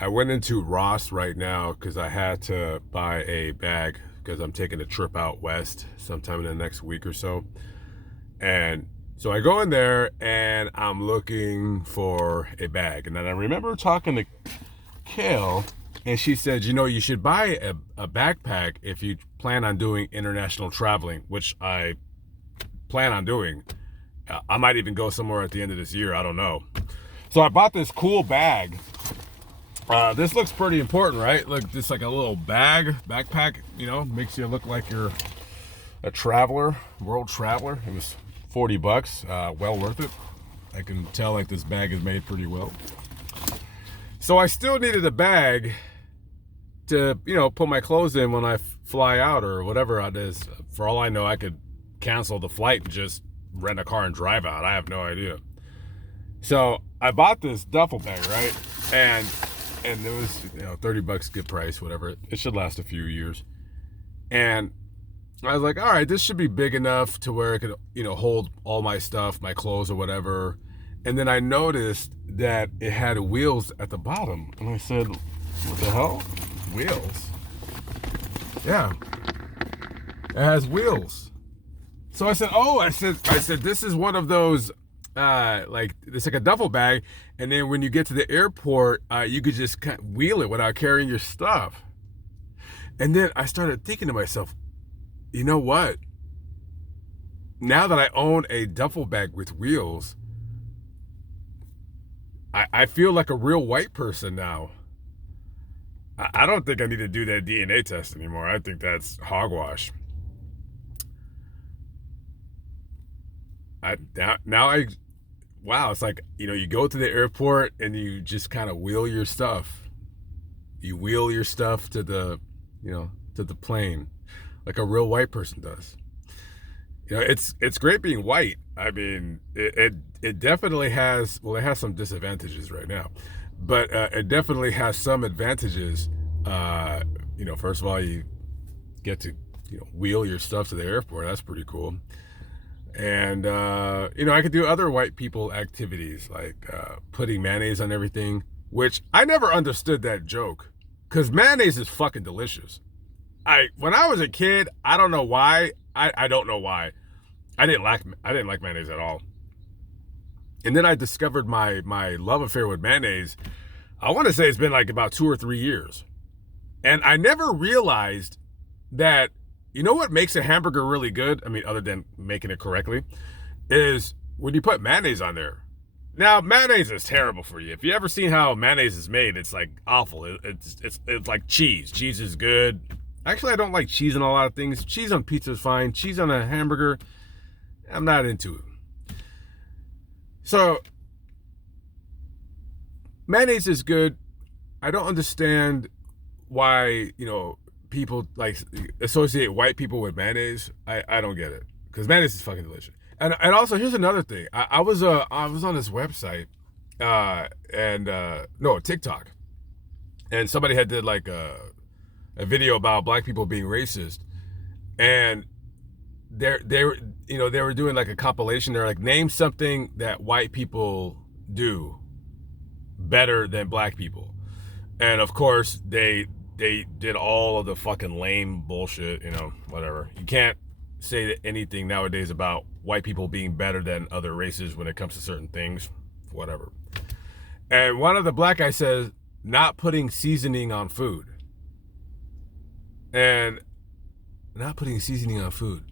I went into Ross right now because I had to buy a bag because I'm taking a trip out west sometime in the next week or so. And so I go in there and I'm looking for a bag. And then I remember talking to Kale, and she said, you should buy a backpack if you plan on doing international traveling, which I plan on doing. I might even go somewhere at the end of this year. I don't know. So I bought this cool bag. This looks pretty important, right? Look, just like a little backpack, makes you look like you're a traveler, world traveler. It was $40, well worth it. I can tell like this bag is made pretty well. So I still needed a bag to, put my clothes in when I fly out or whatever it is. For all I know, I could cancel the flight and just rent a car and drive out. I have no idea. So I bought this duffel bag, right? And it was, $30 good price, whatever. It should last a few years. And I was like, all right, this should be big enough to where it could, hold all my stuff, my clothes or whatever. And then I noticed that it had wheels at the bottom. And I said, what the hell? Wheels? Yeah, it has wheels. So I said, this is one of those, like, it's like a duffel bag. And then when you get to the airport, you could just wheel it without carrying your stuff. And then I started thinking to myself, you know what? Now that I own a duffel bag with wheels, I feel like a real white person now. I don't think I need to do that DNA test anymore. I think that's hogwash. Wow, it's like, you go to the airport and you just kind of wheel your stuff. You wheel your stuff to the plane like a real white person does. It's great being white. I mean, it definitely has, well, it has some disadvantages right now, but it definitely has some advantages. First of all, you get to, wheel your stuff to the airport. That's pretty cool. And, I could do other white people activities like putting mayonnaise on everything, which I never understood that joke because mayonnaise is fucking delicious. When I was a kid, I don't know why. I don't know why. I didn't like mayonnaise at all. And then I discovered my love affair with mayonnaise. I want to say it's been like about 2 or 3 years. And I never realized that, what makes a hamburger really good? I mean, other than making it correctly, is when you put mayonnaise on there. Now, mayonnaise is terrible for you. If you ever seen how mayonnaise is made, it's like awful. It's like cheese. Cheese is good. Actually, I don't like cheese on a lot of things. Cheese on pizza is fine. Cheese on a hamburger, I'm not into it. So, mayonnaise is good. I don't understand why, people like associate white people with mayonnaise. I don't get it. Because mayonnaise is fucking delicious. And also, here's another thing. I was on this website, TikTok. And somebody had did like a video about black people being racist, and they were doing like a compilation. They're like, name something that white people do better than black people, and of course they did all of the fucking lame bullshit. Whatever. You can't say that anything nowadays about white people being better than other races when it comes to certain things. Whatever. And one of the black guys says, not putting seasoning on food. And not putting seasoning on food.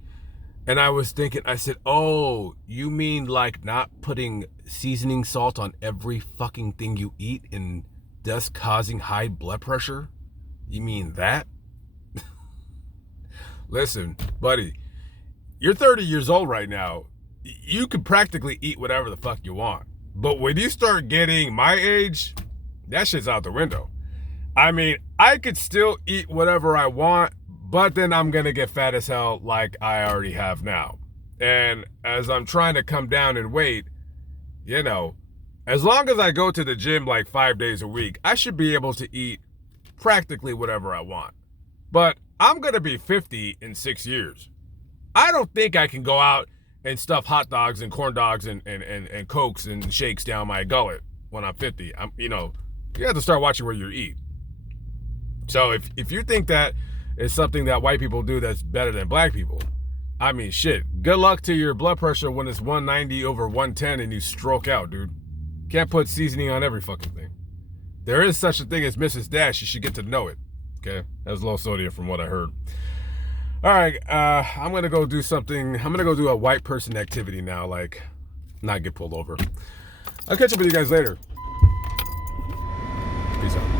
And I was thinking, I said, oh, you mean like not putting seasoning salt on every fucking thing you eat and thus causing high blood pressure? You mean that? Listen, buddy, you're 30 years old right now. You could practically eat whatever the fuck you want. But when you start getting my age, that shit's out the window. I mean, I could still eat whatever I want, but then I'm going to get fat as hell like I already have now. And as I'm trying to come down in weight, as long as I go to the gym like 5 days a week, I should be able to eat practically whatever I want. But I'm going to be 50 in 6 years. I don't think I can go out and stuff hot dogs and corn dogs and Cokes and shakes down my gullet when I'm 50. You have to start watching where you eat. So if you think that is something that white people do that's better than black people, I mean, shit. Good luck to your blood pressure when it's 190 over 110 and you stroke out, dude. Can't put seasoning on every fucking thing. There is such a thing as Mrs. Dash. You should get to know it. Okay? That's low sodium from what I heard. All right, I'm going to go do something. I'm going to go do a white person activity now, like not get pulled over. I'll catch up with you guys later. Peace out.